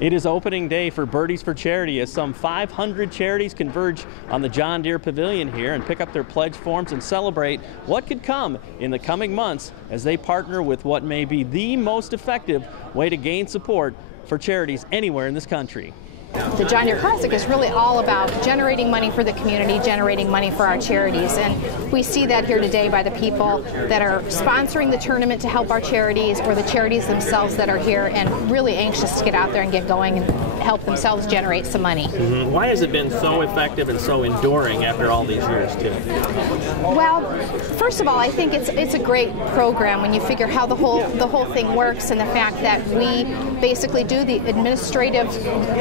It is opening day for Birdies for Charity as some 500 charities converge on the John Deere Pavilion here and pick up their pledge forms and celebrate what could come in the coming months as they partner with what may be the most effective way to gain support for charities anywhere in this country. The John Deere Classic is really all about generating money for the community, generating money for our charities, and we see that here today by the people that are sponsoring the tournament to help our charities, or the charities themselves that are here and really anxious to get out there and get going and help themselves generate some money. Why has it been so effective and so enduring after all these years, too? Well, first of all, I think it's a great program when you figure how the whole thing works, and the fact that we basically do the administrative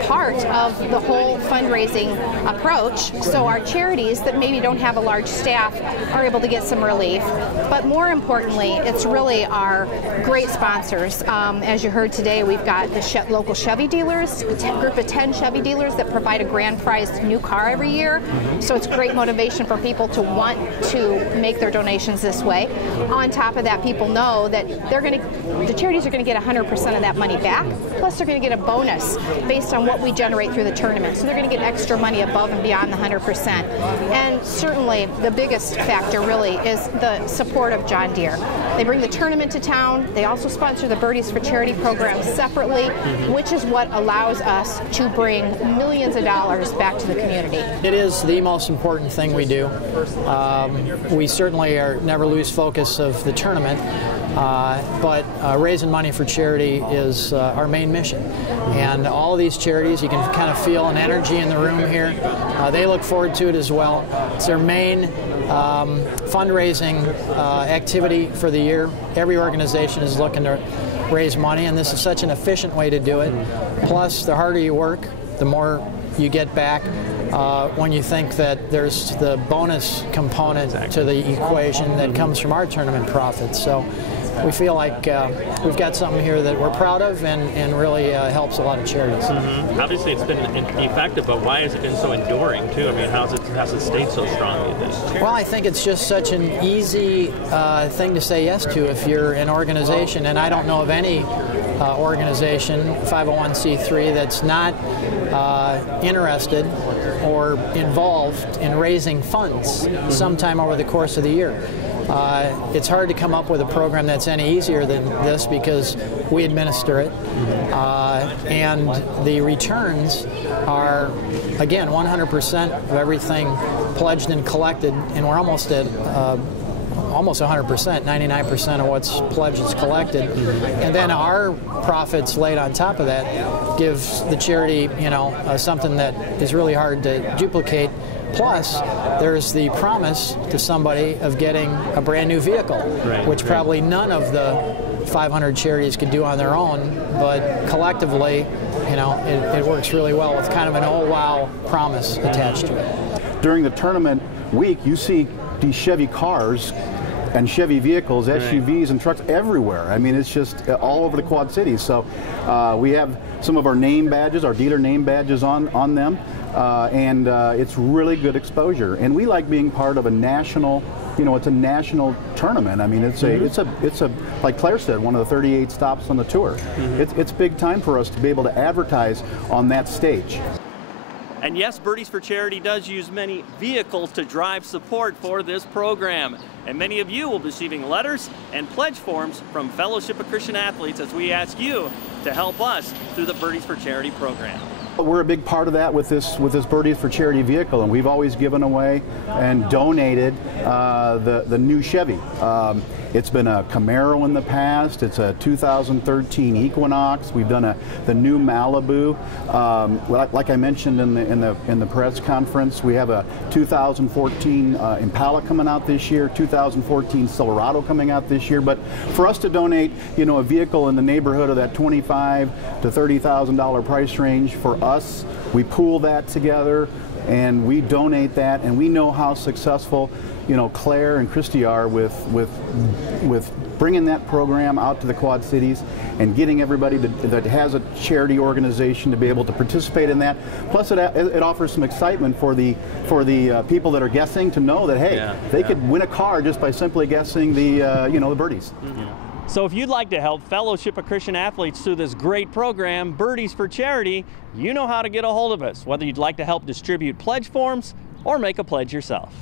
part of the whole fundraising approach, so our charities that maybe don't have a large staff are able to get some relief. But more importantly, it's really our great sponsors. As you heard today, we've got the local Chevy dealers, a group of 10 Chevy dealers that provide a grand prize new car every year. So it's great motivation for people to want to make their donations this way. On top of that, people know that the charities are going to get 100% of that money back, plus they're going to get a bonus based on what we generate through the tournament. So they're going to get extra money above and beyond the 100%. And certainly the biggest factor really is the support of John Deere. They bring the tournament to town. They also sponsor the Birdies for Charity program separately, which is what allows us to bring millions of dollars back to the community. It is the most important thing we do. We certainly never lose focus of the tournament, but raising money for charity is our main mission. And all of these charities, you can kind of feel an energy in the room here. They look forward to it as well. It's their main fundraising activity for the year. Every organization is looking to raise money, and this is such an efficient way to do it. Plus, the harder you work, the more you get back. When you think that there's the bonus component to the equation that comes from our tournament profits. So we feel like we've got something here that we're proud of and really helps a lot of charities. Obviously it's been effective, but why has it been so enduring too? I mean, has it stayed so strong, you think? Well, I think it's just such an easy thing to say yes to if you're an organization, and I don't know of any organization, 501c3, that's not interested or involved in raising funds sometime over the course of the year. It's hard to come up with a program that's any easier than this because we administer it, and the returns are, again, 100% of everything pledged and collected, and we're almost at almost 100%, 99% of what's pledged is collected, and then our profits laid on top of that gives the charity, something that is really hard to duplicate. Plus, there's the promise to somebody of getting a brand new vehicle, which probably none of the 500 charities could do on their own, but collectively, it works really well with kind of an oh wow promise attached to it. During the tournament week, you see these Chevy cars and Chevy vehicles, SUVs and trucks everywhere. I mean, it's just all over the Quad Cities. So we have some of our name badges, our dealer name badges on them, and it's really good exposure. And we like being part of a national, it's a national tournament. I mean, it's a like Claire said, one of the 38 stops on the tour. It's big time for us to be able to advertise on that stage. And yes, Birdies for Charity does use many vehicles to drive support for this program. And many of you will be receiving letters and pledge forms from Fellowship of Christian Athletes as we ask you to help us through the Birdies for Charity program. We're a big part of that with this Birdies for Charity vehicle, and we've always given away and donated the new Chevy. It's been a Camaro in the past. It's a 2013 Equinox. We've done the new Malibu. Like I mentioned in the press conference, we have a 2014 Impala coming out this year, 2014 Silverado coming out this year. But for us to donate, a vehicle in the neighborhood of that $25,000 to $30,000 price range, for us, we pool that together and we donate that, and we know how successful Claire and Christy are with bringing that program out to the Quad Cities and getting everybody that has a charity organization to be able to participate in that. Plus, it offers some excitement for the people that are guessing to know that, hey, they could win a car just by simply guessing the the Birdies. So if you'd like to help Fellowship of Christian Athletes through this great program, Birdies for Charity, you know how to get a hold of us, whether you'd like to help distribute pledge forms or make a pledge yourself.